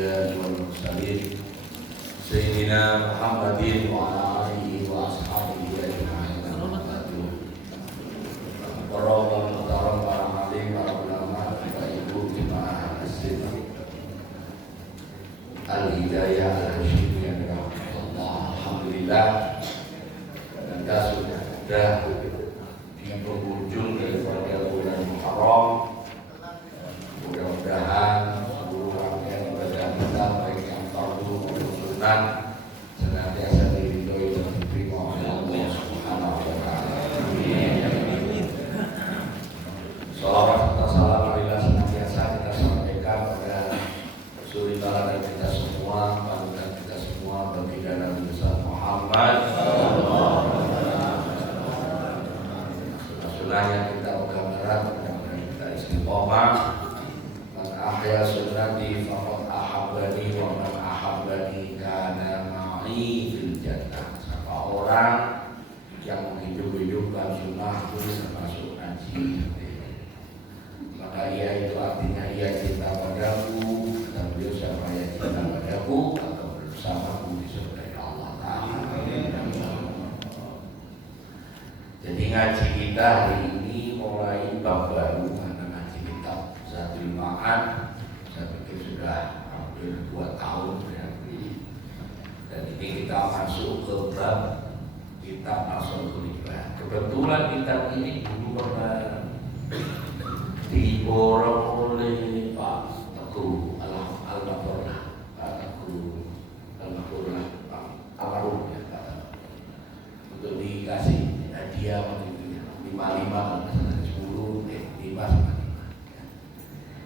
الأنبياء والمرسلين سيدنا محمد وعلى آله وأصحابه أجمعين. Para muhtaram, para alim, para ulama, para ibu jemaah masjid Al-Hidayah Al-Hashimiyah rahmatullah. Alhamdulillah, kita sudah ada di penghujung daripada bulan Muharram. Mudah-mudahan seluruh rangkaian ibadah kita baik yang fardu maupun sunat senantiasa diridhoi dan diterima oleh Allah Subhanahu wa taala. Salawat serta salam marilah senantiasa kita sampaikan pada suri tauladan kita semua, panutan kita semua, baginda Nabi besar Muhammad sallallahu alaihi wasallam. Sunahnya kita pegang erat, mudah-mudahan kita istiqomah. Ahya sunnati faqad ahabbani wa man ahabbani kana ma'i fil jannah. Siapa orang yang menghidup-hidupkan sunnahku termasuk ngaji, maka ia itu artinya ia cinta padaku, dan beliau siapa yang cinta padaku atau bersamaku di surga Allah Ta'ala. Jadi ngaji kita hari ini mulai bab baru, karena ngaji kitab Zadul Ma'ad saya pikir sudah hampir 2 tahun ya. Dan ini kita masuk ke bab kitab Nasrul Ibadah. Kebetulan kitab ini dulu pernah diborong oleh Pak Teguh Al-Maghfurlah, Pak Teguh Al-Maghfurlah, Pak Almarhum ya, Pak, untuk dikasih hadiah waktu itu 55 10 5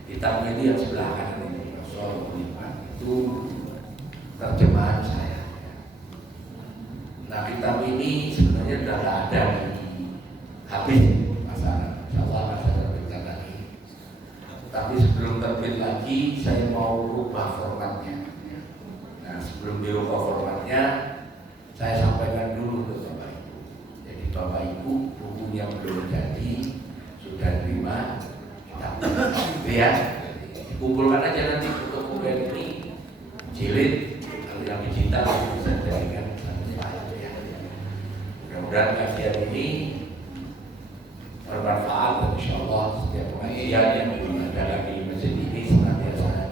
kitab ini yang sebelah kanan ini, Nasrul Ibadah, itu terjemahan saya. Nah, kitab ini sebenarnya sudah ada di habis masalah, insyaallah akan terbitkan lagi. Tapi sebelum terbit lagi, saya mau rubah formatnya. Nah, sebelum dirubah formatnya, saya sampaikan dulu ke Bapak Ibu. Jadi Bapak Ibu, bukunya belum jadi, sudah terima kitab ya. Kumpulkan aja nanti fotokopian ini, jilid, kalau yang digital bisa dijadikan satu file ya. Mudah-mudahan kajian ini bermanfaat dan insyaallah setiap pengajian yang ada di masjid ini senantiasa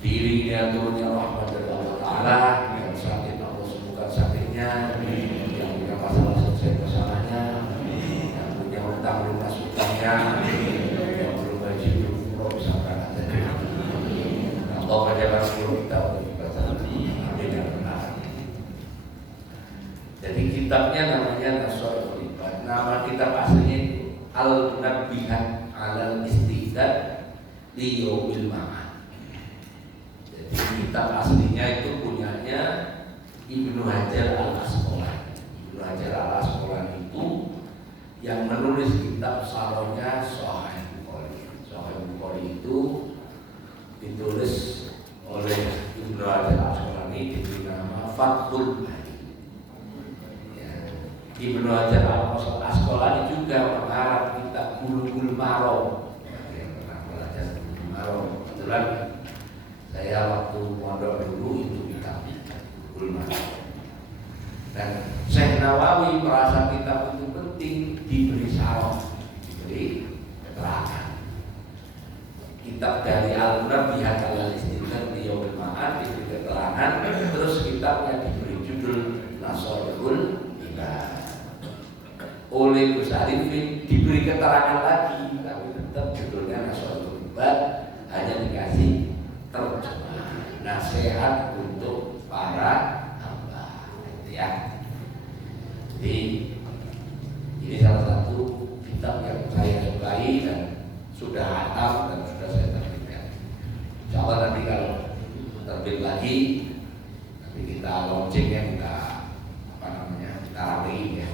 diiringi turunnya rahmat dari Allah Ta'ala. Yang sakit Allah sembuhkan sakitnya, yang punya masalah selesai masalahnya, yang punya hutang lunas hutangnya, yang belum haji belum umroh bisa berangkat saja. Allah menjaga seluruh kita untuk ibadah. Amin ya rabbal alamin. Jadi kitabnya namanya Nasrul Ibadah. Nama kitab aslinya itu Al-Munabbihat 'alal Istidad li Yaumil Ma'ad. Jadi kitab aslinya itu punyanya Ibnu Hajar Al-Asqalani. Ibnu Hajar Al-Asqalani itu yang menulis kitab Sharahnya Sahih Bukhari. Sahih Bukhari itu ditulis oleh Ibnu Hajar Al-Asqalani diberi nama Fathul Bari. Ibnu Hajar Al-Asqalani juga mengarang kitab Bulughul Maram. Pernah belajar Bulughul Maram. Kebetulan saya waktu mondok dulu itu kitab Bulughul Maram. Dan Syekh Nawawi merasa kitab itu penting, diberi syarah, diberi keterangan. Kitab dari Al-Munabbihat 'alal Istidad li Yaumil Ma'ad diberi keterangan, terus kitabnya diberi judul Nasrul Ibadah. Oleh Gus Arifin diberi keterangan lagi, tapi tetap judulnya Nasrul Ibadah, hanya dikasih terjemahan nasihat untuk para hamba, ya. Jadi ini salah satu kitab yang saya sukai dan sudah hatam dan sudah saya terbitkan. Insyaallah nanti kalau terbit lagi, nanti kita launching ya, kita kita rapiin ya.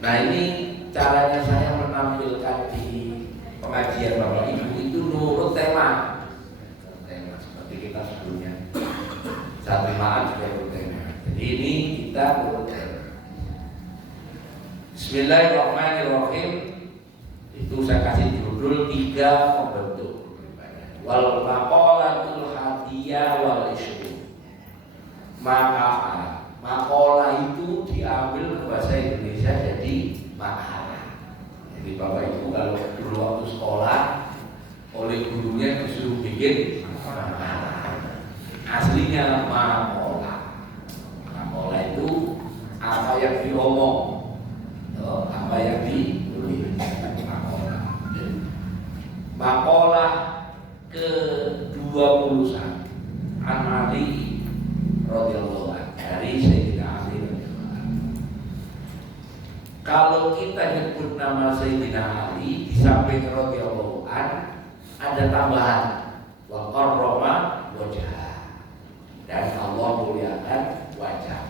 Nah, ini caranya saya menampilkan di pengajian Bapak Ibu itu nurut tema seperti kita sebelumnya. Satu Ma'ad juga bertema. Jadi ini kita nurut tema. Bismillahirrahmanirrahim. Itu saya kasih judul 3 pembentuk ibadah. Wal maqalatul hadiya wal isyru. Makalah itu diambil ke bahasa Indonesia jadi makalah. Jadi Bapak Ibu kalau dulu waktu sekolah oleh gurunya disuruh bikin makalah, aslinya makalah. Makalah itu apa yang diomong, apa yang ditulis. Makalah ke-21 An Ali radhiyallahu anhu, dari Sayyidina Ali radhiyallahu anhu. Kalau kita nyebut nama Sayyidina Ali di samping radhiyallahu anhu ada tambahan wa qarrama wajhah, dan Allah muliakan wajah.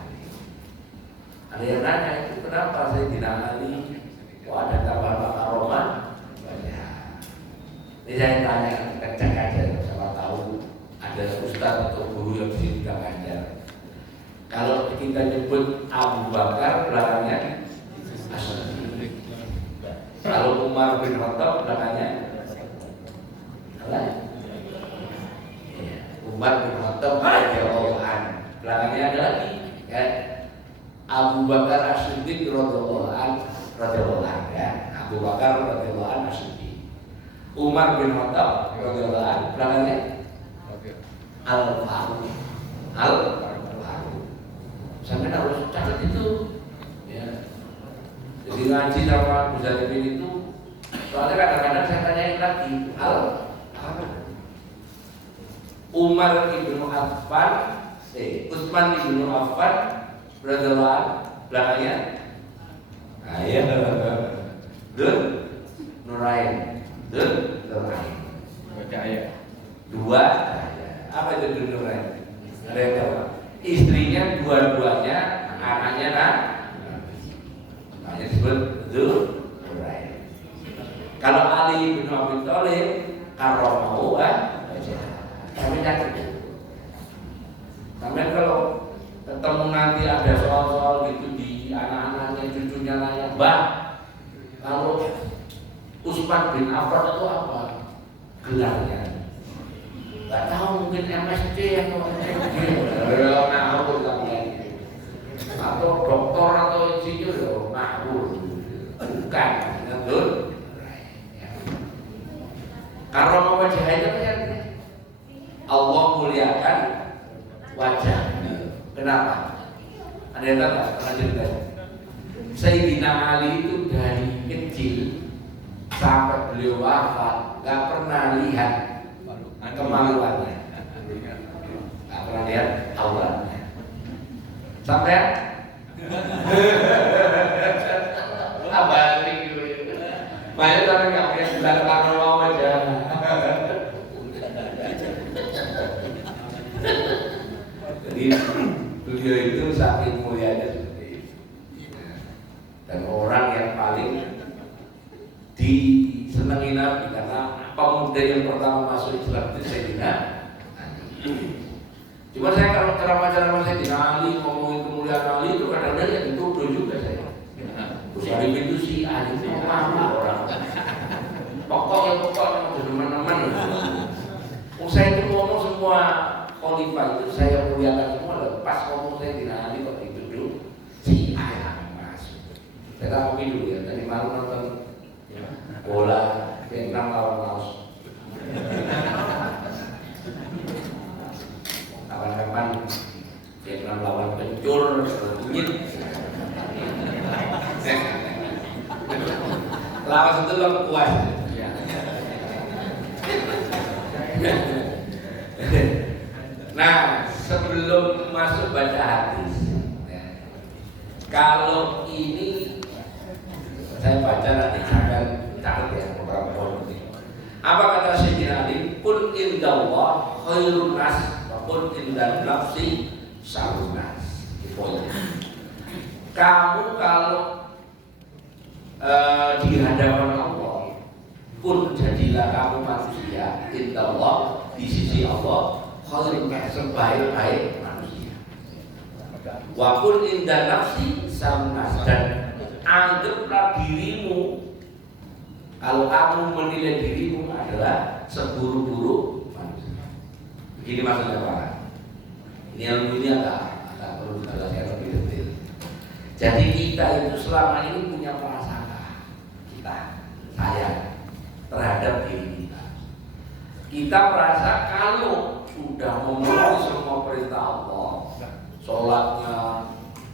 Ada yang nanya itu kenapa Sayyidina Ali kok ada tambahan wa qarrama wajah. Ini saya tanya kecek aja, siapa tahu ada ustaz atau guru yang bisa kita ngajar. Kalau kita nyebut Abu Bakar belakangnya As-Siddiq. Kalau Umar bin Khattab belakangnya apa? Umar bin Khattab radhiyallahu anhu. Belakangnya ada lagi kan? Abu Bakar As-Siddiq radhiyallahu anhu ya. Abu Bakar radhiyallahu anhu As-Siddiq. Umar bin Khattab radhiyallahu anhu belakangnya Al-Faruq. Sampai harus catat itu, ya. Jadi ngaji sama bisa dipilih itu, soalnya kadang-kadang saya tanyain lagi, Umar ibnu Affan, Utsman ibnu Affan radhiyallahu anhu belakangnya, ya, Dun Nurain. Dua, apa itu Dun Nurain? Ada yang tahu? Istrinya dua-duanya anaknya kan? Makanya disebut Dzulqarnain. Kalau Ali bin Abi Thalib karromahu kami yakin. Sampai kalau ketemu nanti ada soal-soal gitu di anak-anaknya, cucunya nanya, "Mbak, kalau Utsman bin Affan itu apa gelarnya?" Gak tahu, mungkin MSc atau MSc, atau doktor atau insinyur, bukan, betul. Karena wajahnya kan Allah muliakan wajahnya. Kenapa? Ada yang tahu nggak? Pernah cerita? Sayyidina Ali itu dari kecil sampai beliau wafat nggak pernah lihat kemaluannya, nggak pernah lihat auratnya. Sampai abadi gitu. Banyak orang nggak punya belakang mau aja. Jadi beliau itu saking mulianya seperti itu. Dan orang yang paling disenangi Nabi karena pemuda yang pertama masuk Islam itu Sayyidina Ali. Cuma saya kalau ceramah-ceramah Sayyidina Ali ngomongin kemuliaan Ali itu kadang-kadang yang dituduh juga saya. Usari itu si Ali itu apa orang? Pokoknya udah teman-teman. Saya itu ngomong semua khalifah itu saya muliakan semua. Pas ngomong Sayyidina Ali kok dituduh si Ali masuk. Saya ngomongin dulu ya. Tadi malam nonton bola Vietnam lawan Laos. Kapan-kapan Vietnam lawan pencur, kunyit. Lawas itu lo kuat. Nah, sebelum masuk baca hadis, kalau ini saya baca nanti akan catat ya beberapa poin ini. Apa kata Sayyidina Ali? Qul indallah khairun nas wa qul indan nafsi syarrun nas. Ini poinnya. Kamu kalau di hadapan Allah, pun jadilah kamu manusia indallah, di sisi Allah khairun nas, sebaik-baik manusia. Wa qul indan nafsi syarrun nas, dan anggaplah dirimu, kalau kamu menilai dirimu adalah seburuk-buruk manusia. Ini maksudnya Pak. Ini yang ini agak perlu dijelaskan lebih detail. Jadi kita itu selama ini punya prasangka saya terhadap diri kita. Kita merasa kalau sudah memenuhi semua perintah Allah, sholatnya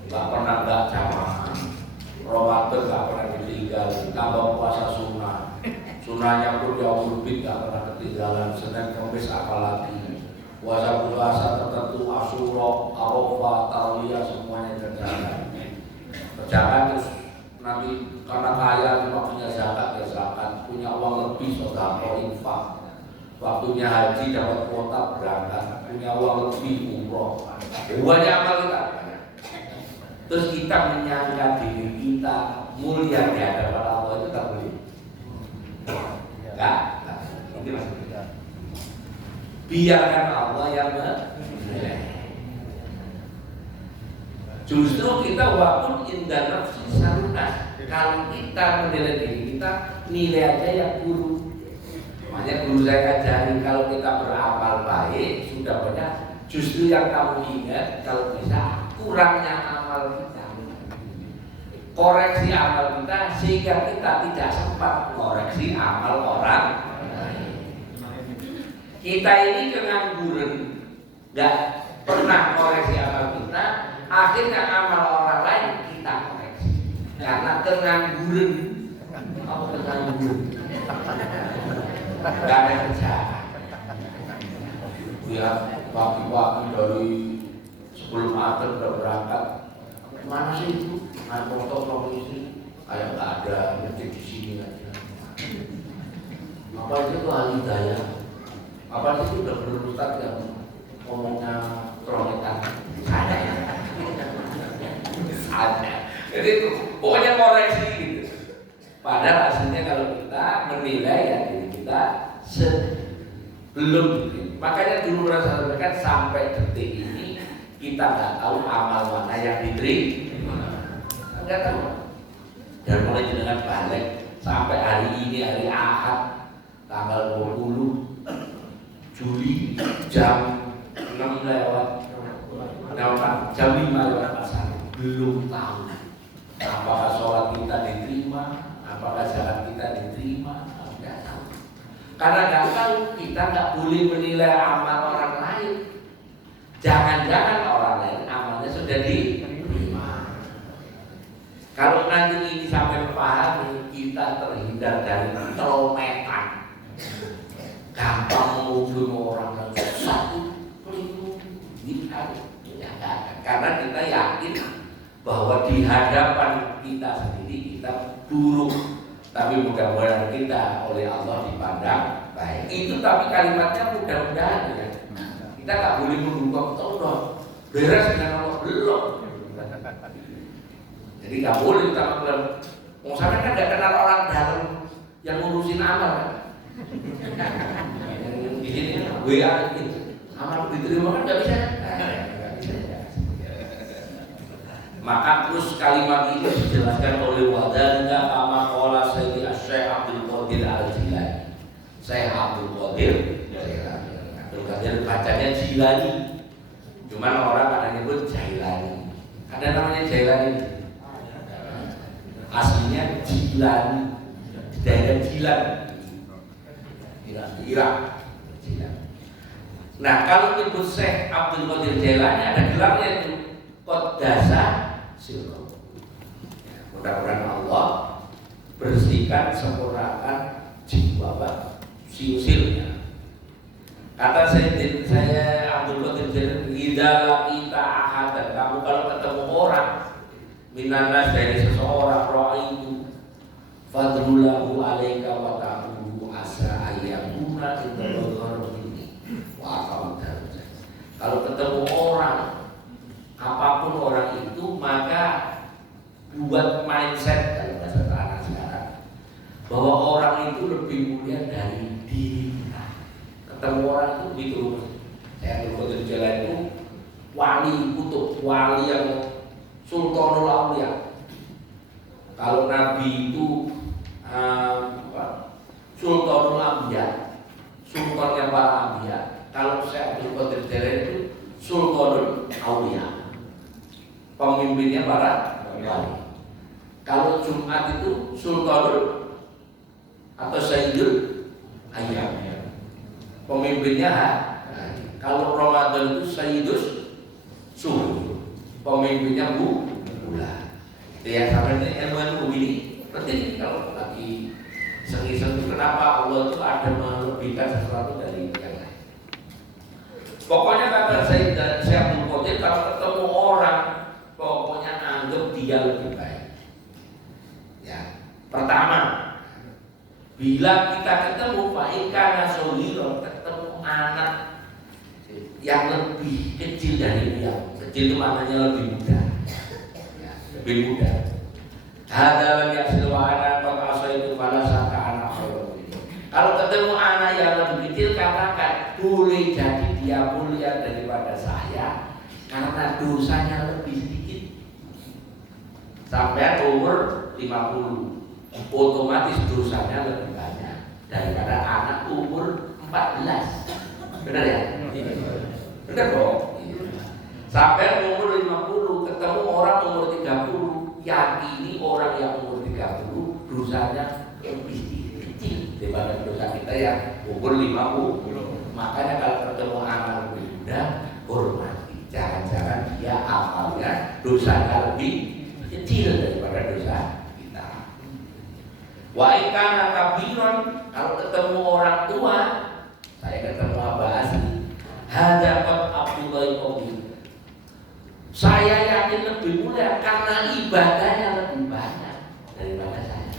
nggak jamaah, Ramadan nggak pernah ditinggal, tambah puasa sunnah, sunnahnya pun jauh lebih nggak pernah ketinggalan, Senin Kamis apalagi, puasa tertentu, Asyura, Arafah, Tarwiyah semuanya terjalan. Jangan terus nanti karena kaya cuma punya zakat ya zakat, punya uang lebih sedekah infak, waktunya haji dapat kuota berangkat, punya uang lebih umroh, banyak amal kita. Terus kita menyangka diri kita mulia di hadapan Allah itu tak boleh. Enggak, ini maksudnya. Biarkan Allah yang menilai. Justru kita walaupun indah nafsi saruna, kalau kita menilai diri kita, nilai aja yang buruk. Makanya guru saya ajari kalau kita beramal baik sudah banyak, justru yang kamu ingat kalau bisa kurangnya amal kita, koreksi amal kita sehingga kita tidak sempat koreksi amal orang lain. Kita ini pengangguran, nggak pernah koreksi amal kita. Akhirnya amal orang lain kita koreksi karena pengangguran. Apa pengangguran? Gak ada kerjaan. Lihat pagi-pagi dari sebelum akhir udah berangkat. Mana sih itu? Naik motor polisi kayak nggak ada, ngerti di sini aja. Apa itu ahli daya? Apa itu udah berustaz yang ngomongnya kronekan? Ada. Jadi pokoknya koreksi gitu. Padahal aslinya kalau kita menilai ya diri kita sebelum diri. Makanya dulu saya sampaikan sampai detik ini kita nggak tahu amal mana yang diterima. Nggak tahu. Dan mulai dengan balik sampai hari ini hari Ahad tanggal 20 Juli jam 6 lewat jam 5 lewat pasar belum tahu apakah sholat kita diterima, apakah zakat kita diterima, nggak tahu. Karena nggak tahu kita nggak boleh menilai amal orang lain. Jangan-jangan orang lain amalnya sudah diterima. Kalau nanti ini sampai memahami, kita terhindar dari trometan. Gampang menghubungi orang yang satu pelindung lihat, karena kita yakin bahwa di hadapan kita sendiri kita buruk, tapi mudah-mudahan kita oleh Allah dipandang baik. Itu tapi kalimatnya mudah-mudahan ya. Kita nggak boleh menduga betul beres dengan Allah belum. Jadi nggak boleh kita bilang, mau sampai kan nggak kenal orang dalam yang ngurusin amal kan? Di sini WA gitu, amal diterima kan nggak bisa. Maka terus kalimat ini dijelaskan oleh wadanda kama qala Sayyidi Syekh Abdul Qadir Al-Jilani. Syekh Abdul Qadir bacanya Jilani. Cuman orang ada nyebut Jailani. Ada namanya Jailani. Aslinya Jilani. Daerah Jilan. Irak. Nah, kalau nyebut Syekh Abdul Qadir Jailani ada gelarnya itu Qaddasa Sirruh. Mudah-mudahan Allah bersihkan, sempurnakan jiwa silsilnya. Kata saya Abdul Qadir Jailani, "Idza kita ahad," kamu kalau ketemu orang minanas dari seseorang roh itu fadlulahu alaika wa ta'budu asa ayyakuna indallahi ini wa aqamta. Kalau ketemu orang apapun orang itu, maka buat mindset kalau bahasa anak sekarang bahwa orang itu lebih mulia dari diri kita. Ketemu orang itu begitu. Saya dulu di jalan itu wali kutub, wali yang Sultanul Aulia. Kalau Nabi itu Sultanul Ambiya, Sultan yang para Ambiya. Kalau kalau Syekh Abdul Qadir Jailani itu Sultanul Auliya, pemimpinnya para wali. Kalau Jumat itu Sultanul atau Sayyidul Ayyam, pemimpinnya hari. Kalau Ramadan itu Sayyidus Subuh, pemimpinnya bulan. Itu ya, sampai ini ilmu begini. Penting kalau lagi iseng-iseng itu kenapa Allah itu ada melebihkan sesuatu dari yang lain. Pokoknya kata saya Abdul Qadir, kalau ketemu orang pokoknya anggap dia lebih baik. Ya, pertama, bila kita ketemu Pak Ika Nasoliro, ketemu anak yang lebih kecil dari dia, kecil itu maknanya lebih muda, ya, lebih muda. Ada yang silwana atau itu pada sangka anak orang itu. Kalau ketemu anak yang lebih kecil, katakan boleh jadi dia mulia daripada saya karena dosanya lebih sedikit. Sampai umur 50, otomatis dosanya lebih banyak daripada anak umur 14. Benar ya? Benar dong? Sampai umur 50 ketemu orang umur 30, yakini orang yang umur 30 dosanya lebih kecil daripada dosa kita yang umur 50. Makanya kalau ketemu anak lebih muda, hormati. Jangan-jangan dia amalnya dosanya lebih kecil daripada dosa kita. Wa ikana kabiron, kalau ketemu orang tua, saya ketemu Abah Asli, hadapat Abdullah Qadir. Saya yakin lebih mulia karena ibadahnya lebih banyak daripada saya.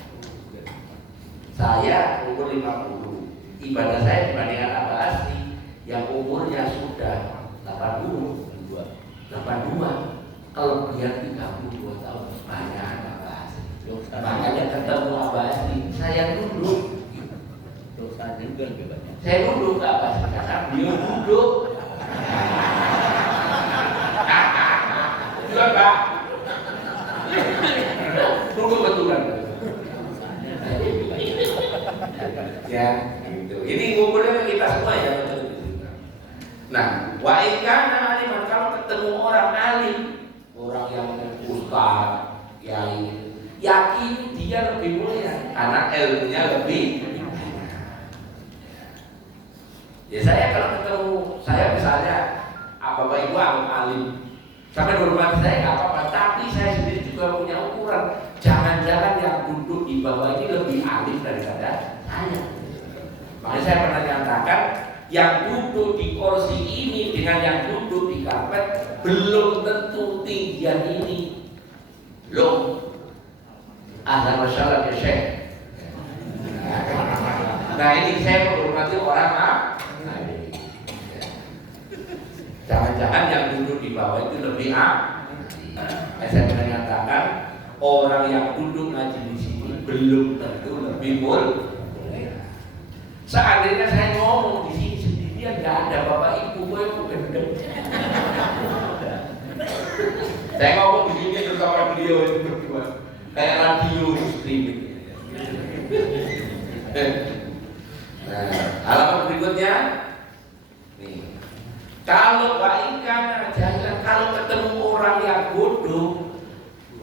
Saya umur 50, ibadah saya dibandingkan Abah Asli yang umurnya sudah 82. Kalau dia 32 tahun banyak Abah Asli. Makanya ketemu Abah Asli, saya duduk. Dosa juga lebih banyak. Saya duduk Abah Asli karena beliau duduk. Juga Pak. Tunggu betulan. Ya, gitu. Ini ngumpulnya kita semua ya. Nah, wa ikana aliman, kalau ketemu orang alim, orang yang ustaz, kiai, yakin dia lebih mulia karena ilmunya lebih. Ya saya kalau ketemu, saya misalnya Bapak Ibu alim, sampai hormati saya nggak apa-apa, tapi saya sendiri juga punya ukuran. Jangan-jangan yang duduk di bawah ini lebih alim daripada saya. Makanya saya pernah nyatakan, yang duduk di kursi ini dengan yang duduk di karpet belum tentu tinggian ini. Belum. Ada masalah ya Syekh. Nah ini saya menghormati orang alim. Jangan-jangan yang duduk di bawah itu lebih saya pernah nyatakan, orang yang duduk ngaji di sini belum tentu lebih mulia. Seandainya saya ngomong di sini sendirian, nggak ada bapak ibu, gue gendeng. Saya ngomong di sini bersama beliau itu berdua, kayak radio streaming. Nah, halaman berikutnya, nih. Kalau baikkan jangan, kalau ketemu orang yang bodoh,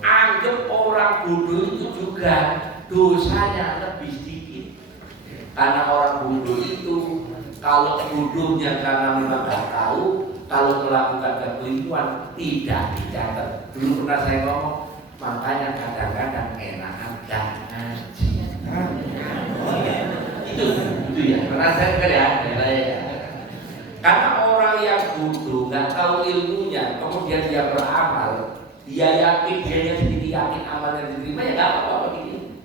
anggap orang bodoh itu juga dosanya lebih sedikit. Karena orang bodoh itu, kalau bodohnya karena memang tidak tahu, kalau melakukan kekeliruan tidak dicatat. Dulu pernah saya ngomong, makanya kadang-kadang enakan dan ngaji. Itu ya, pernah saya ya. Karena orang yang bodoh, nggak tahu ilmunya, kemudian dia beramal, dia yakin, dia sendiri yakin amalnya diterima, ya nggak apa-apa begini.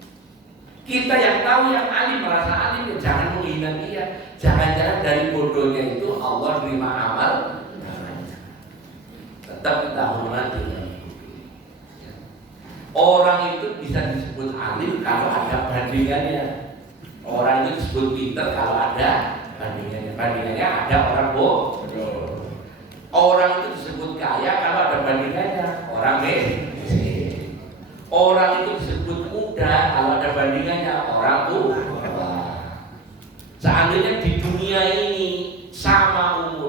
Kita yang tahu, yang alim, merasa alim, ya jangan menghina dia. Jangan-jangan dari bodohnya itu Allah terima amal, tetap kita hormati. Orang itu bisa disebut alim kalau ada bandingannya. Orang itu disebut pintar kalau ada bandingannya. Bandingannya ada orang bodoh. Orang itu disebut kaya kalau ada bandingannya. Orang miskin. Orang itu disebut muda kalau ada bandingannya. Orang tua. Seandainya di dunia ini sama umur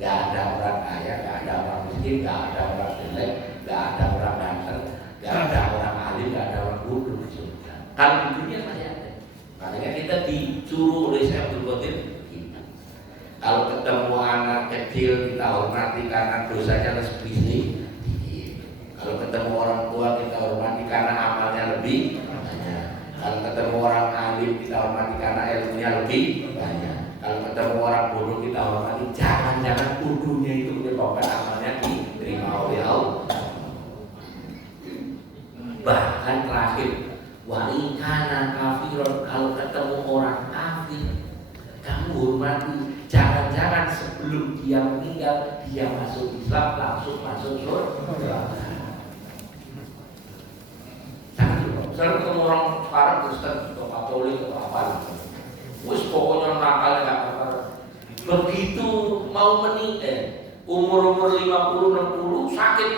Nggak ada orang kaya, nggak ada orang miskin, nggak ada orang jelek, nggak ada orang ganteng, nggak ada orang alim, nggak ada orang bodoh di surga. Kalau di dunia masih ada. Makanya kita disuruh oleh Syekh Abdul Qadir begini. Kalau ketemu anak kecil kita hormati karena dosanya sedikit. Kalau ketemu orang tua kita hormati karena amalnya lebih banyak. Kalau ketemu orang alim kita hormati karena ilmunya lebih banyak. Kalau ketemu orang bodoh kita hormati, jangan bodohnya itu menyebabkan amalnya diterima oleh Allah. Bahkan terakhir, wa inkana kafiron, kalau ketemu orang kafir kamu hormati, jangan-jangan sebelum dia meninggal dia masuk Islam langsung masuk surga. Saya ketemu orang sekarang Kristen atau Katolik atau apa, wis pokoknya nakalnya nggak apa-apa. Begitu mau meninggal, umur 50-60 sakit.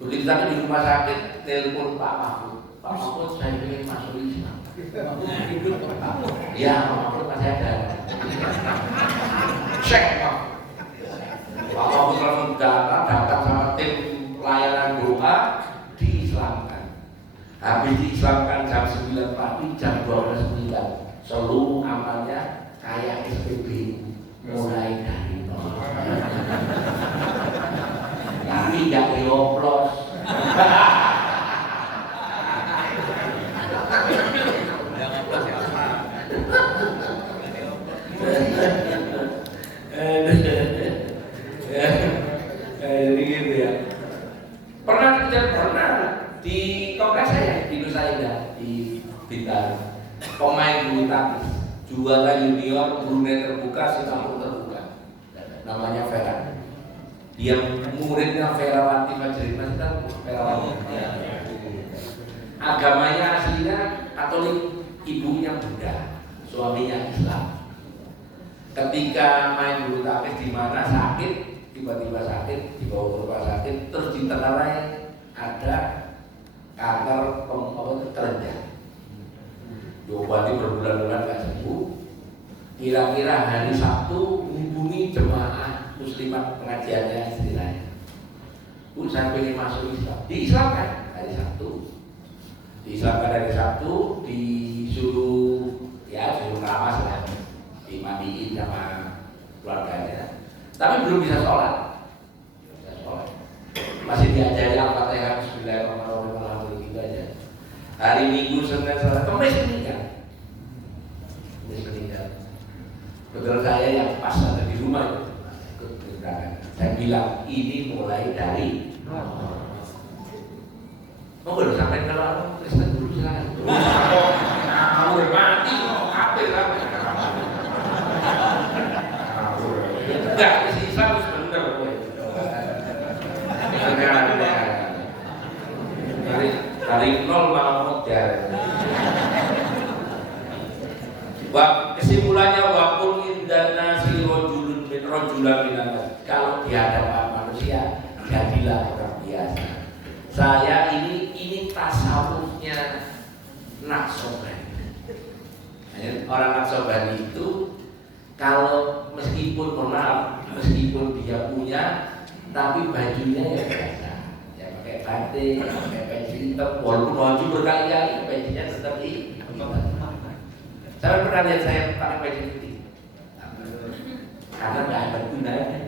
Begitu sakit di rumah sakit, telepon Pak Mahfud. Pak Mahfud, saya ingin masuk Islam. Ya, Pak Mahfud masih ada. Cek Pak. Pak Mahfud langsung datang sama tim pelayanan doa, diislamkan. Habis diislamkan jam 9 pagi, jam 12 meninggal. Seluruh amalnya kayak SPB, mulai dari nol. Tapi nggak dioplos. Jadi gitu ya. Pernah di kongres saya di Nusa Indah di Bintang, pemain bulu tangkis juara junior Brunei terbuka, Singapura terbuka, namanya Vera. Dia muridnya Verawati Majrid, Verawati. Agamanya aslinya Katolik, ibunya Buddha, suaminya Islam. Ketika main bulu tangkis di mana sakit, tiba-tiba sakit, dibawa ke rumah sakit, terus ditengarai ada kanker kelenjar. Diobati berbulan-bulan nggak sembuh. Kira-kira hari Sabtu menghubungi jemaah muslimat pengajiannya istilahnya. Bu, saya ingin masuk Islam. Diislamkan hari Sabtu. Diislamkan hari Sabtu, disuruh suruh keramas lah, dimandiin sama keluarganya. Tapi belum bisa sholat. Masih diajari Al-Fatihah, Bismillahirrahmanirrahim gitu aja. Hari Minggu, Senin, Selasa, Kamis meninggal. Betul saya yang pas ada di rumah itu, saya bilang ini mulai dari baru sampai kalau Kristen dulu silakan. Kamu mati, kafir lah. Enggak, isi Islam sebentar gue. Dari nol malah modal. Kesimpulannya waqul indana si rojulun min rojulan minan. Kalau di hadapan manusia jadilah orang biasa. Saya ini tasawufnya Naqsyabani. Orang Naqsyabani itu kalau meskipun dia punya, tapi bajunya ya biasa, ya pakai batik, pakai baju hitam, walaupun baju berkali-kali bajunya tetap hitam. Saya pernah lihat saya pakai baju putih, karena nggak ada gunanya,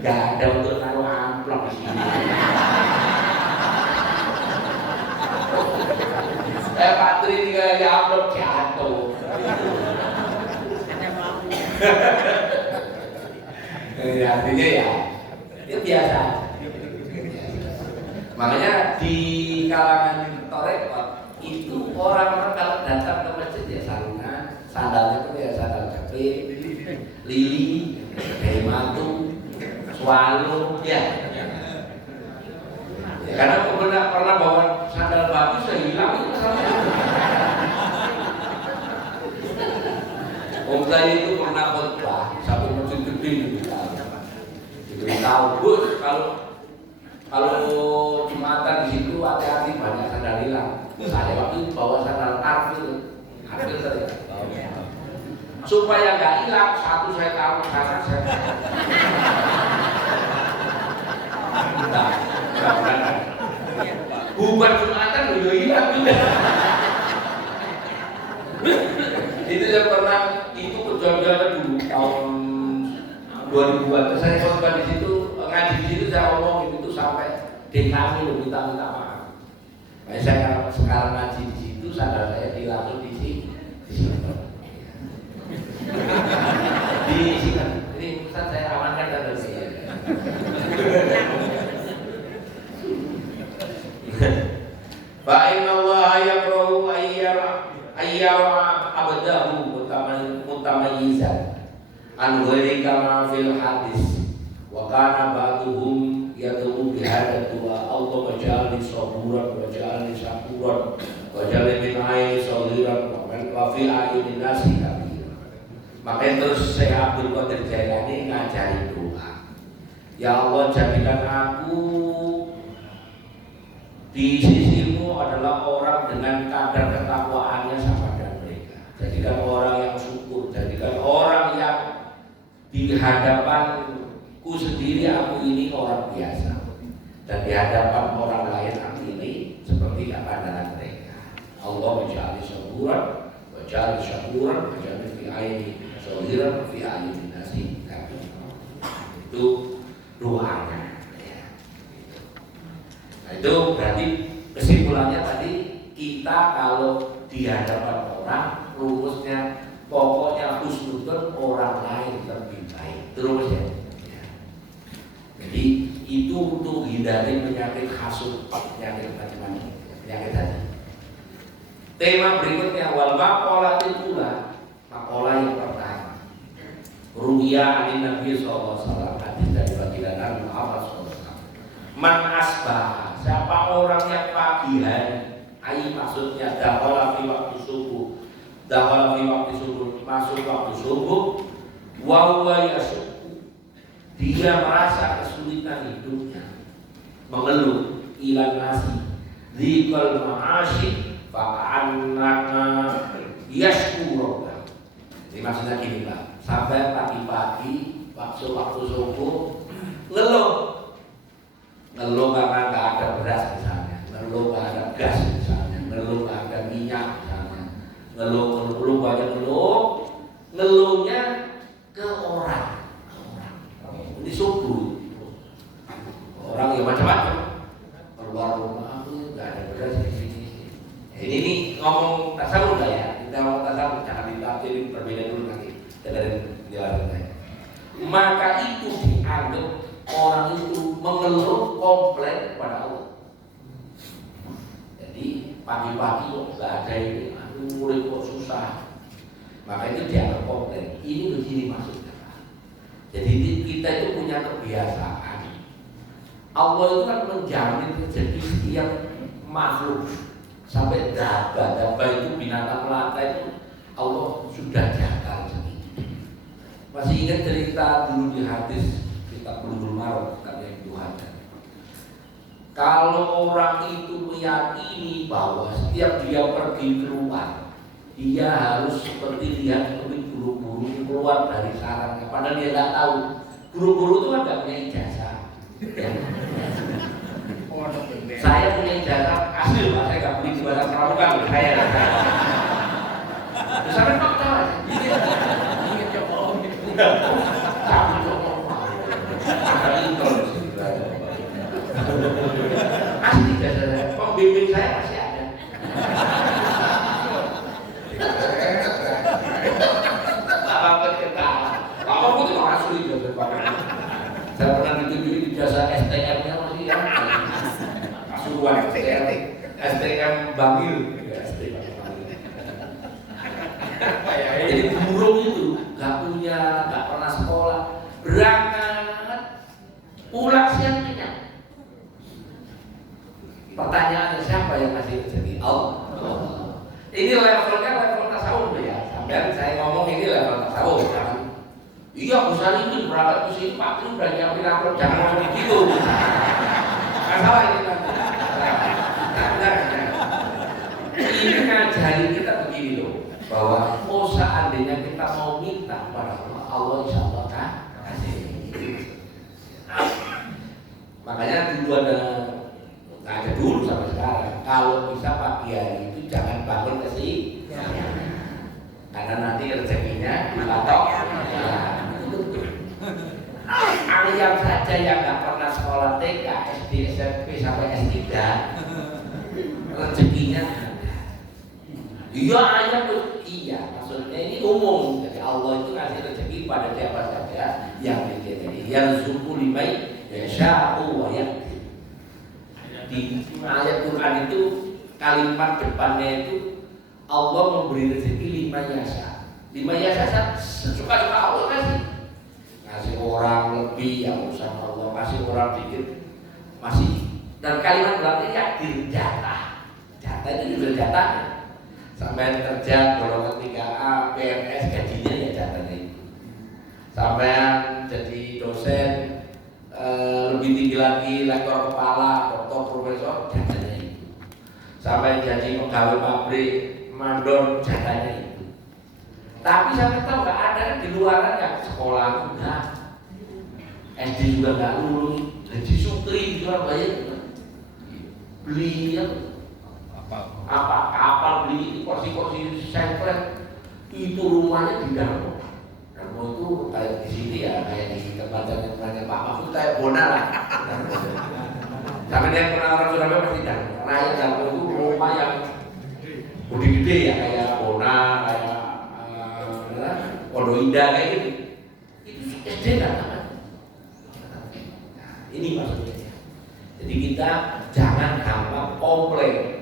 nggak ada untuk naruh amplop di sini. Patri tinggal amplop jatuh. Artinya ya itu biasa. Makanya di kalangan torekot itu orang-orang kalau datang ke masjid ya sarungan, sandalnya pun ya sandal jepit, lili, dematu, swallow, ya. Karena pernah bawa sandal bagus saya hilang itu masalahnya. Om saya itu pernah khotbah satu masjid gede gitu. Tahu bus kalau Jumatan di situ hati-hati banyak sandal hilang. Saya waktu itu bawa sandal Arfil tadi. supaya nggak hilang. Satu saya taruh sana, saya enggak pernah. Bukan Jumatan udah hilang juga. Itu yang pernah itu perjuangan dulu tahun 2000-an. Terus saya khotbah di situ, ngaji di situ saya ngomong itu sampai dekami loh minta maaf. Nah, saya sekarang ngaji di situ, sadar saya dilakukan di sini. Di sini. Ini Ustaz saya amankan dan sini. Fa inna Allah yakrahu ayyara abdahu mutamayyizan an ghairi kama fil hadis wa kana ba'duhum yad'u bi hadha du'a Allah waj'alni saburan waj'alni syakuran waj'alni min ayni saghiran wa fi ayunin nasi kabira. Makanya terus saya Abdul Qadir Jailani ngajari doa. Ya Allah, jadikan aku di sisimu adalah orang dengan kadar ketakwaannya sama dengan mereka. Jadikan orang yang syukur, jadikan orang yang di hadapanku sendiri aku ini orang biasa, dan di hadapan orang lain aku ini seperti pandangan mereka. Allah menjadi saburan, menjadi syakuran, menjadi fi aini sahiran, fi aini nasi. Itu doanya. Nah, itu berarti kesimpulannya tadi, kita kalau di hadapan orang rumusnya pokoknya husnudon, orang lain lebih baik terus ya. Jadi itu untuk hindari penyakit hasud, penyakit macam-macam, penyakit tadi. Tema berikutnya wal maqalatil ula, maqalah yang pertama. Ruya Ali Nabi sallallahu alaihi wasallam, hadis dari baginda Muhammad sallallahu alaihi wasallam. Man asbah, siapa orang yang pagi hari, maksudnya dakhala fi waktu subuh, dakhala fi waktu subuh, masuk waktu subuh, wa huwa yasukku, dia merasa kesulitan hidupnya, mengeluh, ilan nasi, dzikal ma'asyid, fa'annaka yashkuru. Jadi maksudnya gini Pak, sampai pagi-pagi waktu subuh ngeluh karena nggak ada beras misalnya, ngeluh nggak ada gas misalnya, ngeluh nggak ada minyak misalnya, ngeluh banyak ngeluhnya ke orang. Ini subuh, orang yang macam-macam, keluar rumah aku nggak ada beras di sini. Ini ngomong tasawuf nggak ya? Kita ngomong tasawuf, jangan ditafsirin berbeda dulu nanti. Dari jalannya. Maka itu dianggap orang itu mengeluh komplain kepada Allah. Jadi pagi-pagi kok nggak ada ini, mulai kok susah. Maka itu dianggap komplain. Ini begini maksudnya. Jadi kita itu punya kebiasaan. Allah itu kan menjamin rezeki setiap makhluk. Sampai dabah itu binatang melata itu Allah sudah jaga rezeki. Masih ingat cerita dulu di hadis kita Bulughul Maram karya Tuhan. Kalau orang itu meyakini bahwa setiap dia pergi keluar, dia harus seperti lihat buru-buru keluar dari sarangnya. Padahal dia nggak tahu. Buru-buru itu kan nggak punya ijazah. Ya. Saya punya ijazah asli Pak, saya nggak beli di Badan Pramuka, saya. Sampai fakta. Asli jasa pembimbing saya masih ada. Apa ketawa? Apa pun itu asli jasa Pak. Saya pernah ditunjukin di jasa STM-nya masih ya. Pasuruan STM Bangil. Jadi burung itu nggak pernah sekolah, berangkat pulang siang kenyang. Pertanyaannya siapa yang ngasih rezeki? Allah. Ini levelnya level tasawuf ya. Sampai saya ngomong ini level tasawuf kan. Iya, Musalimin berangkat ke sini Pak itu udah nyiapin amplop, jangan ngomong begitu. Nggak salah ini nanti. Ini ngajarin kita begini loh. bahwa seandainya kita mau minta pada Allah, Allah insya Allah kan kasih. Makanya dulu ada dulu sampai sekarang. Kalau bisa pagi hari itu jangan bangun ke sini, karena nanti rezekinya dipatok. Ayam saja yang nggak pernah sekolah TK, SD, SMP sampai S3, rezekinya iya ayam tuh iya. Maksudnya ini umum. Jadi Allah itu ngasih rezeki pada siapa saja yang dikehendaki. Yarzuqu liman yasha'u wa yaqdir. Di ayat Quran itu kalimat depannya itu Allah memberi rezeki liman yasha. Liman yasha sesuka-suka Allah ngasih orang lebih yang urusan Allah, kasih orang dikit masih. Dan kalimat berarti yakdir jatah. Jatah itu juga jatahnya. Sampai kerja golongan 3A, PNS gajinya ya jatahnya itu. Sampai jadi dosen lebih tinggi lagi, lektor kepala, doktor, profesor, jatahnya itu. Sampai jadi pegawai pabrik, mandor, jatahnya itu. Tapi sampai tahu nggak ada di luaran yang sekolah enggak, SD juga nggak lulus, jadi sutri di Surabaya beli ya apa kapal, beli kursi-kursi semplet, itu rumahnya di Darmo. Darmo itu kayak di sini ya, kayak di tempatnya Pak Mahfud kayak Bona lah. Tapi yang pernah orang Surabaya pasti Darmo. Rakyat Darmo itu rumah yang gede-gede ya, kayak Bona, kayak Pondok Indah kayak gitu. Itu SD kan? Ini maksudnya. Jadi kita jangan gampang komplain.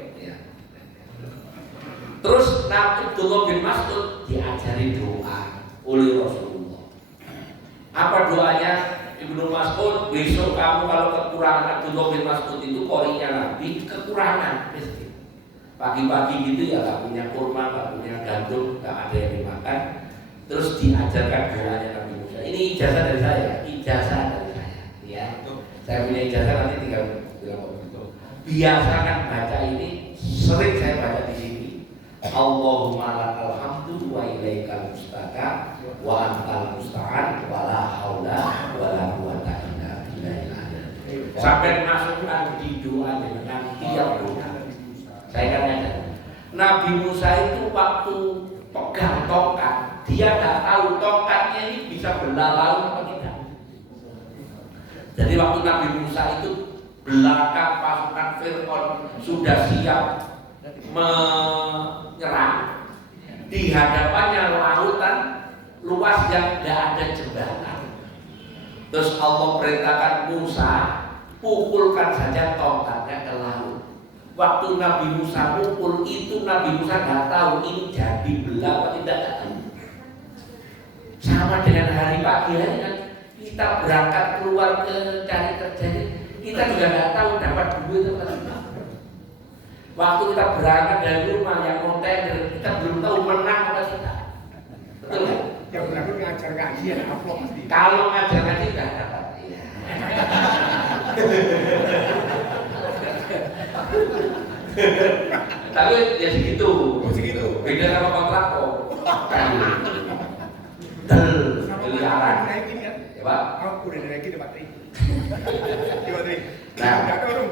Terus Nabi Abdullah bin Mas'ud diajari doa oleh Rasulullah. Apa doanya Ibnu Mas'ud? Besok kamu kalau kekurangan, Abdullah bin Mas'ud itu korinya Nabi kekurangan. Pagi-pagi gitu ya gak punya kurma, gak punya gandum, gak ada yang dimakan. Terus diajarkan doanya Nabi Musa. Ini ijazah dari saya, ijazah dari saya. Ya, saya punya ijazah nanti tinggal bilang begitu. Biasakan baca ini, sering saya baca di sini. Allahumma lakal hamdu wa ilaikal mustaka wa antal musta'an wa la haula wa la quwata illa billah. Sampai masukkan di doa dengan tiap doa. Saya kan ada Nabi Musa itu waktu pegang tongkat, dia nggak tahu tongkatnya ini bisa belah apa tidak. Jadi waktu Nabi Musa itu belakang pasukan Fir'aun sudah siap menyerang, di hadapannya lautan luas yang tidak ada jembatan. Terus Allah perintahkan Musa, pukulkan saja tongkatnya ke laut. Waktu Nabi Musa pukul itu, Nabi Musa nggak tahu ini jadi belah atau tidak. Sama dengan hari pagi hari kan kita berangkat keluar ke cari kerja, kita juga nggak tahu dapat duit atau tidak. Waktu kita berangkat dari rumah yang kontainer, kita belum tahu menang atau tidak. Betul nggak? Yang berangkat ngajar ngaji ya upload pasti. Kalau ngajar ngaji nggak dapat. Iya. Tapi ya segitu. Segitu. Beda sama kontraktor. Miliaran. Naikin kan? Ya Pak. Oh, udah dinaikin ya Pak Tri. Coba Tri. Nah, Udah turun.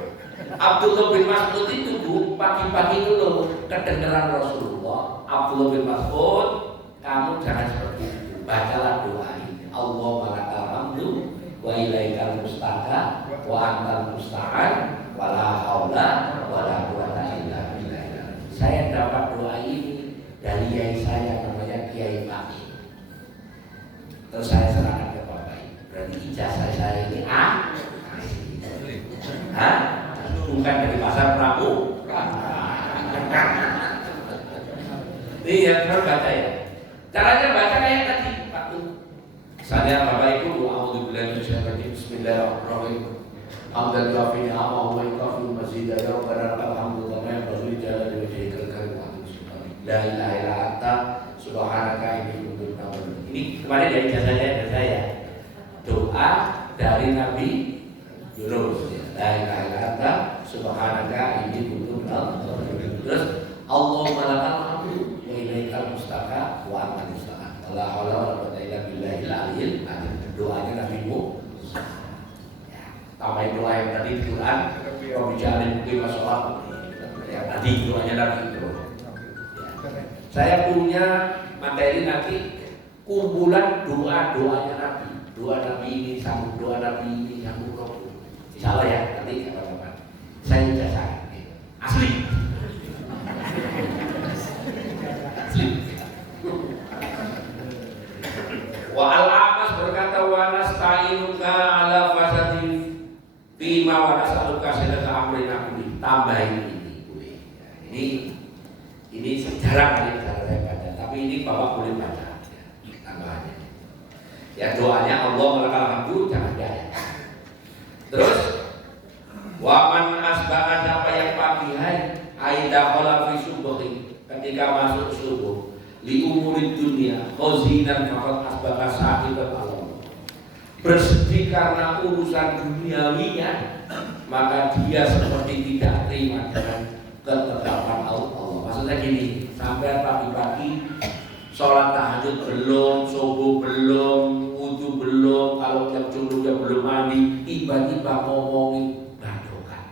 Abdullah bin Mas'ud itu pagi-pagi dulu kedengeran Rasulullah. Abdullah bin Mas'ud, kamu jangan seperti itu. Bacalah doa ini. Allahumma lakal hamdu wa ilaikal mustaka wa antal musta'an wa la haula wa la quwata illa billah. Saya dapat doa ini dari yai saya namanya Kiai Pak. Terus saya serahkan ke Bapak. Berarti ijazah saya ini bukan dari pasar Prabu. Ini yang harus baca ya. Caranya baca kayak tadi waktu saya Bapak Ibu a'udzubillahi minasyaitonir rajim. Bismillahirrahmanirrahim. Hamdan wa ni'amahu wa yukafi mazidah ya rabbana lakal hamdu kama yanbaghi li jalali wajhikal karim wa la ilaha illa anta subhanaka inni kuntu minadh dhalimin. Ini kemarin dari jasanya dari saya. Doa dari Nabi Yunus. La ilaha illa anta subhanaka inni kuntu minadh dhalimin. Terus Allahumma lakal hamdu wa ilaikal mustaqim. doanya Nabi Ibrahim. Saya punya materi nanti kumpulan doa-doanya Nabi. Doa Nabi ini sambung doa Nabi ini sambung doa. Insyaallah ya, nanti kapan-kapan. Saya jasa asli. Asli. Wa al-Amas berkata wa nasta'inuka ala fasadi bima wa nas'aluka sadaka amrina kulli. Tambah ini sejarah kali cara saya baca, tapi ini Bapak boleh baca ya, tambahannya. Ya doanya Allah melakal hamdu jangan diayat. Terus wa man asbaha, siapa yang pagi hari aida khala fi subuhi, ketika masuk subuh li umurid dunia khazinan faqad asbaha sahibat Allah, bersedih karena urusan duniawinya, maka dia seperti tidak terima dengan ketetapan Allah. Maksudnya gini, sampai pagi-pagi sholat tahajud belum, subuh belum, wudu belum, kalau jam dulu dia belum mandi, tiba-tiba ngomongin badokan.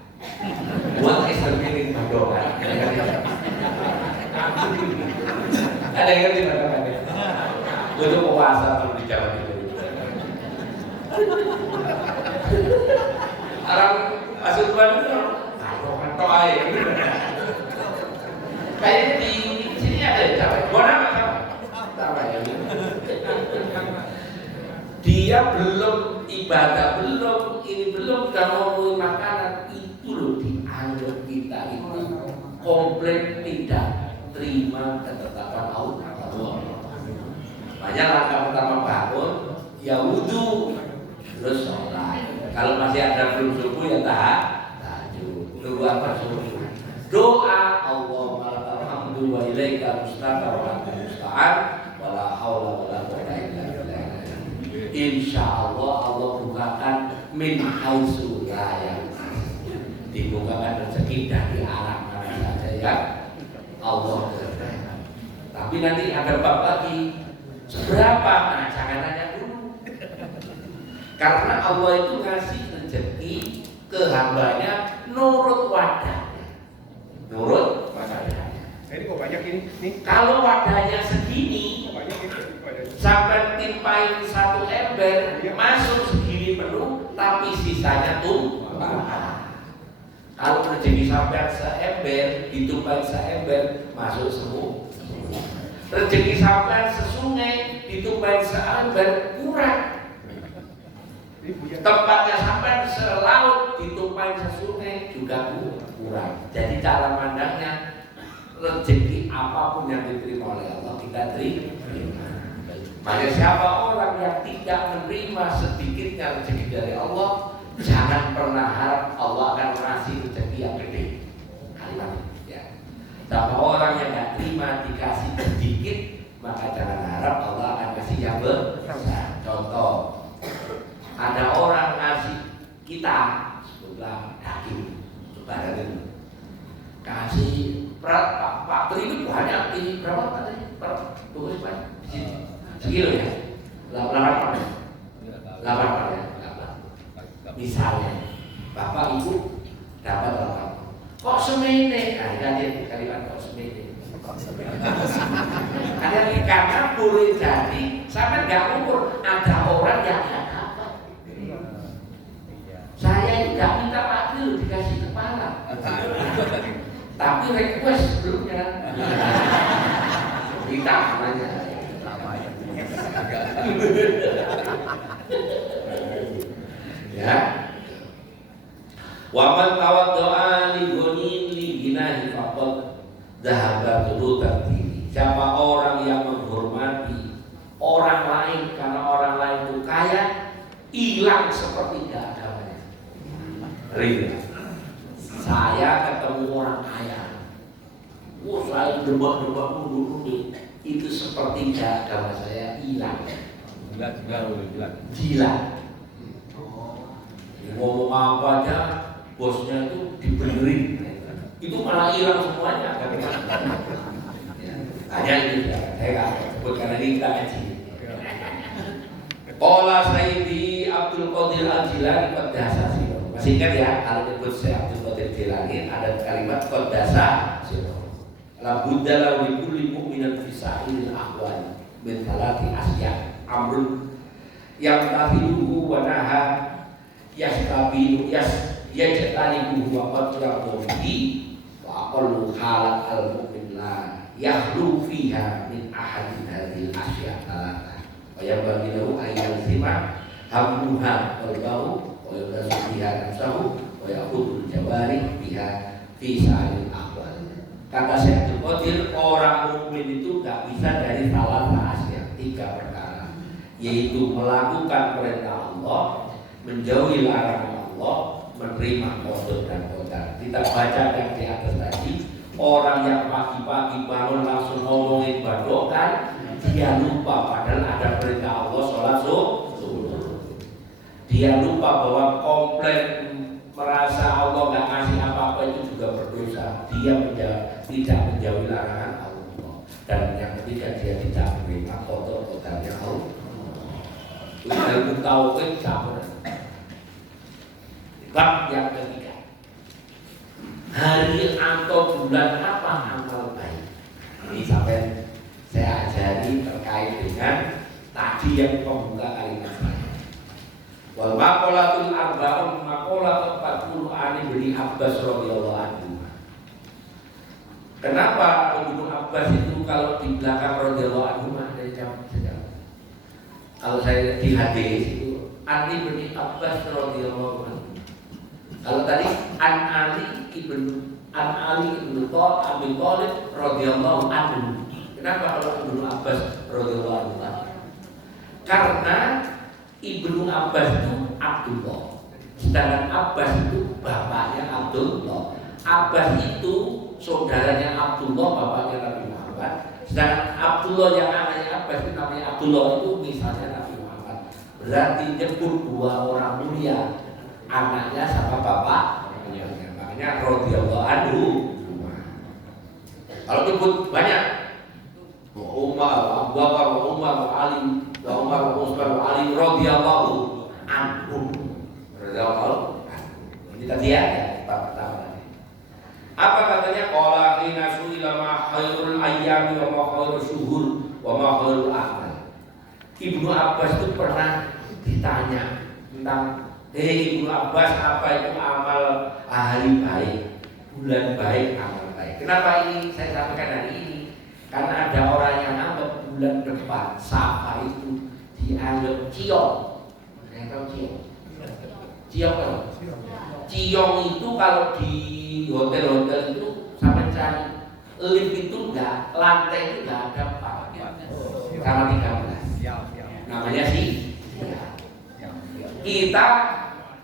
Buat ekstremis badokan. Ada yang ngerti badokan ya? Untuk puasa kalau di Jawa itu. Orang masuk badokan toa ya. Kayaknya di sini ada yang Jawa. Mana Jawa ya? Dia belum ibadah, belum ini belum sudah ngomongin makanan, itu loh dianggap kita itu komplain tidak terima ketetapan Allah. Banyak langkah pertama bangun, ya wudu, terus sholat. Kalau masih ada belum subuh ya tahajud, keluar masuk. Doa Allahumma lakal hamdu wa ilaika mustaqa wa anta musta'an wa la haula wa la quwwata illa billah. Insyaallah Allah bukakan min haitsu la yahtasib. Dibukakan rezeki dari arah mana saja ya Allah berkehendak. Tapi nanti ada bab lagi. Seberapa? Nah, jangan tanya dulu. Karena Allah itu ngasih rezeki ke hambanya nurut wadah. Nurut wadahnya. Ini kok banyak ini? Nih. Kalau wadahnya segini, Banyak ini. sampai timpain satu ember, masuk segini penuh, tapi sisanya tumpah. Kalau rezeki sampai seember, ditumpahin seember, masuk semua. Rezeki sampai sesungai, ditumpahin seember, kurang. Tempatnya sampai selaut, ditumpahin sesungai, juga kurang. Jadi cara pandangnya, rezeki apapun yang diterima oleh Allah kita terima. Maka siapa orang yang tidak menerima sedikitnya rezeki dari Allah, jangan pernah harap Allah akan ngasih rezeki yang gede. Kalimat ya. Siapa orang yang tidak terima dikasih sedikit, maka jangan harap Allah akan kasih yang besar. Contoh, ada orang ngasih kita sebelah daging, sebarang kasih Pak Tri itu banyak ini berapa Pak Tri? Bagus Pak. Sekilo ya? 8 ya? Misalnya Bapak Ibu dapat 8. Kok semene? Nah, ini kalimat kok semene. Karena boleh jadi sampai nggak ukur ada orang yang nggak dapat. Saya itu nggak minta Pak Tri dikasih kepala, tapi request sebelumnya. Kita namanya. Ya. Wa man tawadda'a li ghunin li ginahi faqad dhahaba turutan. Siapa orang yang menghormati orang lain karena orang lain itu kaya, hilang sepertiga agamanya. Ringan. Saya ketemu orang kaya, saya debak-debak dulu, itu sepertiga agama saya hilang. Gila. Ngomong apa aja, bosnya itu dibenerin, itu malah hilang semuanya. Hanya ini, saya nggak sebut karena ini kita ngaji. Qala Sayyidi Abdul Qadir Al-Jilani pada asasi. Masih ingat ya kalau nyebut Syekh Abdul Qadir Jilani ada kalimat qadasa sirruhu. La budda lahu li kulli mu'minin fi sa'il ahwal min thalathi asya. Amrun yang tafiluhu wa naha yastabilu yajtanibuhu wa qad yaqulu wa aqallu halat al-mu'min la yahlu fiha min ahadin hadhil asya talata. Wa yabghi lahu ayyan sima hamduha wal wa yudasu biha nafsahu wa yaqudul jawari biha fi sa'il ahwal. Kata Syekh Abdul Qadir, orang mukmin itu gak bisa dari salah asya, 3 perkara, yaitu melakukan perintah Allah, menjauhi larangan Allah, menerima qada dan qadar. Kita baca yang di atas tadi, orang yang pagi-pagi bangun langsung ngomongin badokan, dia lupa padahal ada perintah Allah sholat subuh. Dia lupa bahwa komplain merasa Allah nggak ngasih apa-apa itu juga berdosa. Dia tidak menjauhi larangan Allah. Dan yang ketiga dia tidak menerima qada-qadarnya Allah. Ilmu tauhid sama. Bab yang ketiga. Hari atau bulan apa amal baik? Ini sampai saya ajari terkait dengan tadi yang pembuka kalimat saya. Wal maqalatul arba'un maqalah 40 ani Ibnu Abbas radhiyallahu anhu. Kenapa Ibnu Abbas itu kalau di belakang radhiyallahu anhu ada jam sejarah? Kalau saya di hadis itu ani Ibnu Abbas radhiyallahu anhu. Kalau tadi an Ali ibnu Abi Thalib radhiyallahu anhu. Kenapa kalau Ibnu Abbas radhiyallahu anhu? Karena Ibnu Abbas itu Abdullah, sedangkan Abbas itu bapaknya Abdullah. Abbas itu saudaranya Abdullah, bapaknya Nabi Muhammad. Sedangkan Abdullah yang anaknya Abbas itu namanya Abdullah itu misalnya Nabi Muhammad. Berarti nyebut 2 orang mulia, anaknya sama bapak. Makanya radhiyallahu anhu. Kalau nyebut banyak, Umar, Abu Bakar, Umar, Ali, wa Umar Utsman Ali radhiyallahu anhum. Radhiyallahu anhum. Ini tadi ya, pertama. Apa katanya? Qala hina su'ila ma khairul ayyami wa ma khairul syuhur wa ma khairul a'mal. Ibnu Abbas itu pernah ditanya tentang Ibnu Abbas, apa itu amal hari baik, bulan baik, amal baik. Kenapa ini saya sampaikan hari ini? Karena ada orang yang anggap bulan depan Safar itu dianggap ciong. Saya tahu ciong. Ciong kan? Ciong itu kalau di hotel-hotel itu sampai cari lift itu enggak, lantai itu enggak ada sama 13. Namanya sih. Kita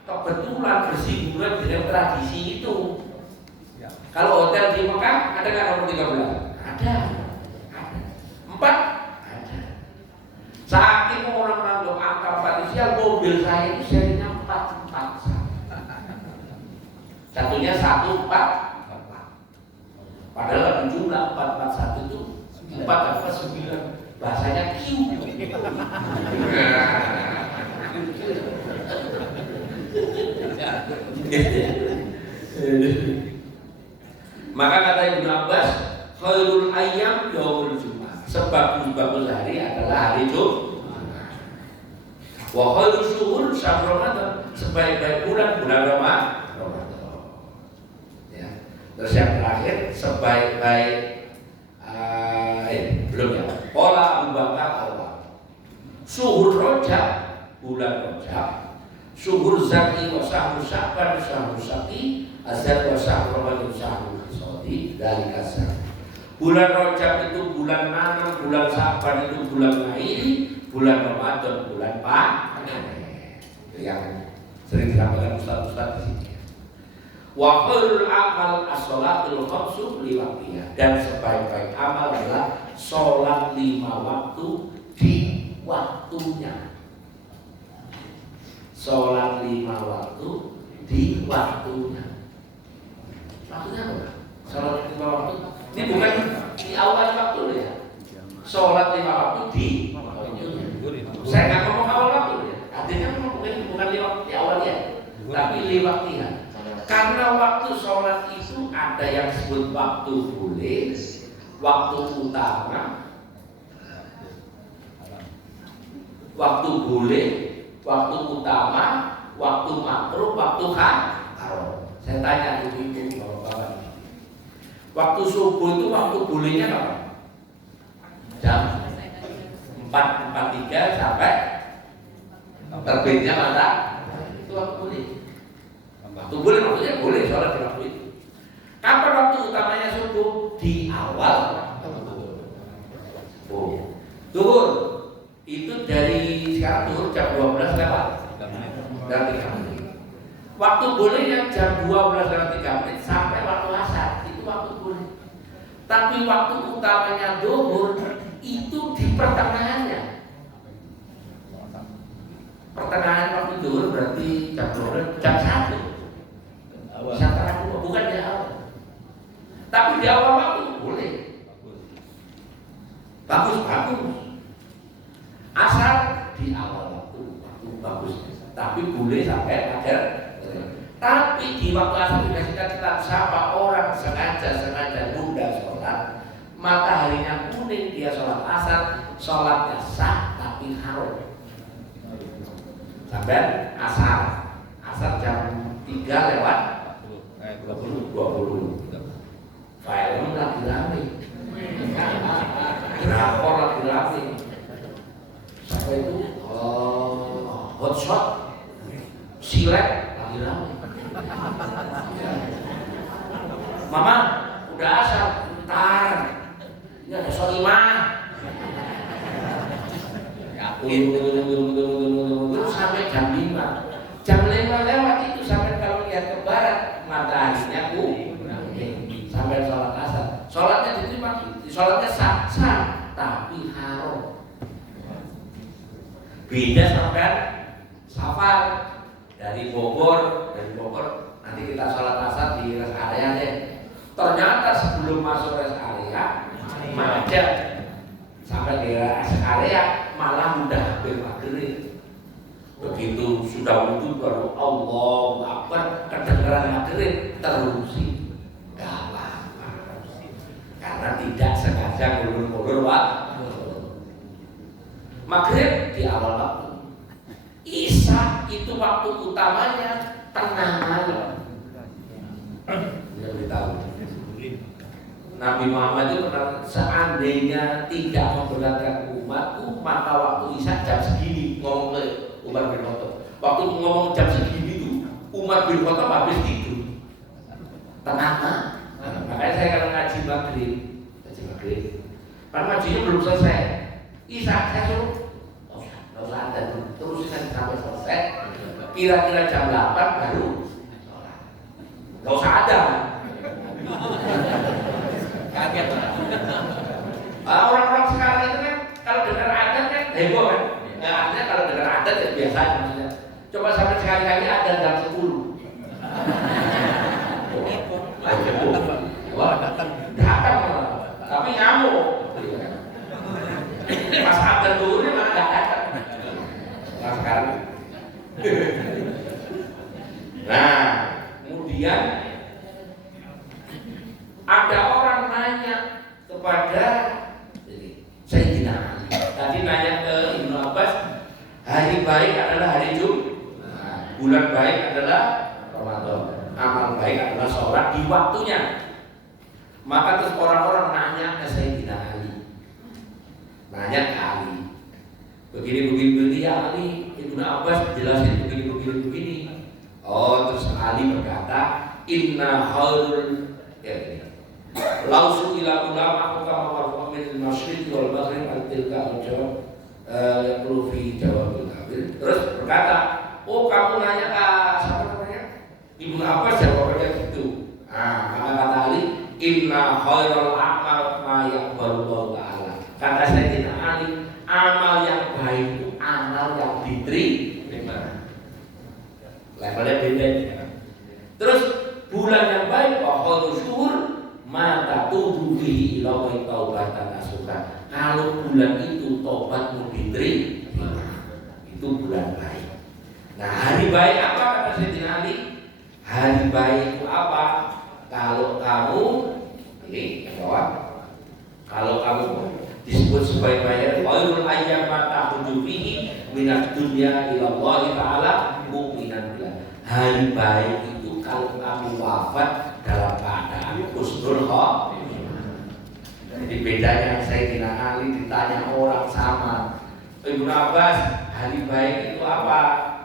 kebetulan bersinggungan dengan tradisi itu. Kalau hotel di Mekah ada nggak nomor 13? Ada. 4 ada. Saking orang nanggung angka 4 inisial, mobil saya ini serinya 441. Satunya 144. Padahal jumlah 441 itu 4 apa 9. Bahasanya Q. Maka kata Ibnu Abbas, khairul ayyam yaumul Jumat. Sebagus-bagus hari adalah hari Jumat. Wa khairul syuhur syahr Ramadan. Sebaik-baik bulan Ramadan. Ya. Terus yang terakhir sebaik-baik belum ya. Qala Abu Bakar Allah. Syuhur Rajab, bulan Rajab. Syuhur Zaki wa syahrul Sya'ban syahrul Syaqi, azad wa syahrul Ramadan syahrul Qisadi dari kasar. Bulan Rajab itu bulan nanam, bulan Sya'ban itu bulan Maili, bulan Ramadan bulan panen. Yang sering disampaikan ustaz-ustaz di sini. Wa khairul amal as-shalatul khamsu li waqtiha, dan sebaik-baik amal adalah salat 5 waktu di waktunya. Salat 5 waktu di waktunya. Waktunya apa? Salat 5 waktu. Ini bukan di awal waktu ya. Salat 5 waktu di waktunya. Saya nggak ngomong awal waktu ya. Artinya bukan di awal ya, tapi di waktu. yang disebut waktu boleh, waktu utama, waktu boleh, waktu utama, waktu makruh, waktu haram. Saya tanya ibu-ibu, bapak-bapak, waktu subuh itu waktu bolehnya kapan? Jam 4.43 sampai terbitnya matahari. Itu waktu boleh. Waktu boleh maksudnya boleh sholat di waktu itu. Kapan waktu utamanya subuh? Di awal zuhur. Itu dari sekarang zuhur jam 12 lewat dan 3 menit. Waktu bolehnya jam 12 lewat 3 menit sampai waktu asar. Itu waktu boleh. Tapi waktu utamanya zuhur itu di pertengahannya. Pertengahan waktu zuhur berarti jam 12, jam 1. Setengah 2, bukan di awal. Tapi di awal waktu boleh. Bagus. Asal di awal waktu bagus. Tapi boleh sampai akhir. Tapi di waktu asar dikasihkan kita siapa orang sengaja nunda sholat, mataharinya kuning dia sholat asar, sholatnya sah tapi haram. Sampai asar jam 3 lewat 20. Film lagi rame, drakor lagi rame. Sampai itu hotshot, silet lagi rame. Mama, udah asar, bentar. Ini ada solimah. Terus sampai jam 5. Jam 5 lewat itu sampai kalau lihat ke barat mataharinya sampai sholat asar. Sholatnya diterima, sholatnya sah, tapi haram. Beda sampai safar dari Bogor nanti kita sholat asar di rest area deh. Ternyata sebelum masuk rest area macet, sampai di rest area malah udah hampir maghrib. Begitu sudah wudhu baru Allahu Akbar, kedengeran maghrib terusi. Karena tidak sengaja ngulur-ngulur waktu. Maghrib di awal waktu. Isya itu waktu utamanya tengah malam. Tidak beritahu. Nabi Muhammad itu pernah seandainya tidak memberatkan umatku, maka waktu Isya jam segini ngomong ke Umar bin Khattab. Waktu ngomong jam segini itu Umar bin Khattab habis tidur. Tengah malam. Makanya saya kalau ngaji maghrib, kan ngajinya belum selesai. Isya saya suruh, nggak usah ada terusin sampai selesai. Kira-kira jam 8 baru sholat. Nggak usah ada. Kaget. Orang-orang sekarang itu kan kalau dengar adzan kan heboh kan. Ya artinya kalau dengar adzan ya biasa maksudnya. Coba sampai sekali-kali adzan jam 10. Datang tapi ngamuk. Pas ada turunnya malah nggak datang. Nah sekarang. Nah kemudian ada orang nanya kepada Sayyidina Ali. Tadi nanya ke Ibnu Abbas, hari baik adalah hari Jumat, bulan baik adalah Ramadan, amal baik adalah sholat di waktunya. Maka terus orang-orang nanya ke Sayyidina Ali, nanya ke Ali, begini ya Ali, Ibnu Abbas jelasin begini. Oh terus Ali berkata, Inna khairul lausu ila ulama aku kama marfu min masyriq wal maghrib al-tilka al-jawab yaqulu fi jawabil kabir. Terus berkata, oh kamu nanya ke siapa namanya? Ibnu Abbas jawabannya gitu. Maka kata Ali, inna khairal amal ma yaqbalullahu ta'ala. Kata Sayyidina Ali, amal yang baik itu amal yang diterima. Levelnya beda ya. Terus bulan yang baik wa khairul syuhur mata tubuh fihi ila taubatan nasuha. Kalau bulan itu tobatmu diterima, itu bulan baik. Nah hari baik apa kata Sayyidina Ali? Hari baik itu apa? kalau kamu ini bahwa kalau kamu disebut sebaik-baiknya khairul ayyam ta'khudhu fihi minad dunya ila Allah taala mu'minan billah. Hari baik itu kalau kamu wafat dalam keadaan husnul khotimah. Jadi bedanya Sayyidina Ali ditanya orang sama Ibnu Abbas, hari baik itu apa?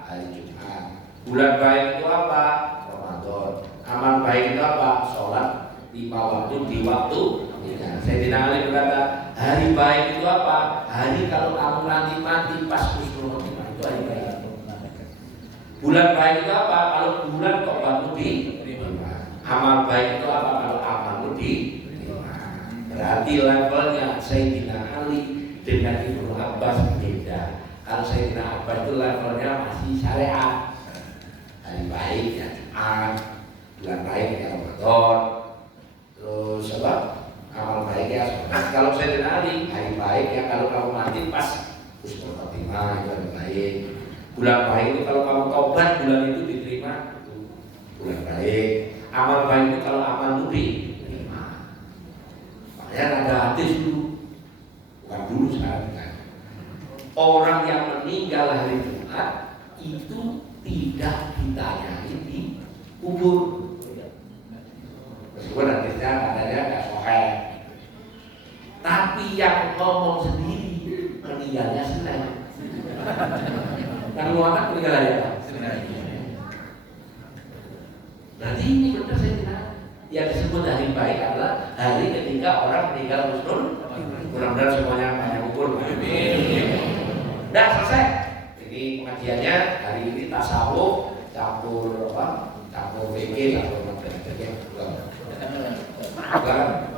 Hari Jumat. Bulan baik itu apa? Ramadan. Amal baik itu apa? Sholat 5 waktu di waktu. Sayyidina Ali berkata, hari baik itu apa? Hari kalau kamu nanti mati pas husnul khotimah, itu hari baik. Bulan baik itu apa? Kalau bulan tobatmu diterima. Amal baik itu apa? Kalau amalmu diterima. Berarti levelnya Sayyidina Ali dengan Ibnu Abbas beda. Kalau Sayyidina Abbas itu levelnya masih syariat. Hari baik ya Jumat, bulan baik ya Ramadan, terus apa? Amal baik ya sholat. Kalau Sayyidina Ali, hari baik ya kalau kamu mati pas husnul khotimah, itu hari baik. Bulan baik itu kalau kamu tobat bulan itu diterima, itu bulan baik. Amal baik itu kalau amal itu diterima. Makanya ada hadis dulu, bukan dulu sekarang kan. Orang yang meninggal hari Jumat itu tidak ditanyai di kubur. Meskipun hadisnya katanya nggak sahih, tapi yang ngomong sendiri meninggalnya Senin. Yang luakan meninggal hari apa? Berarti ini benar saya tidak. Yang disebut hari baik adalah hari ketika orang meninggal husnul. Mudah-mudahan semuanya banyak ukur. Nah selesai. Ini pengajiannya hari ini tasawuf campur apa? Campur fikih, campur matematika. Bukan.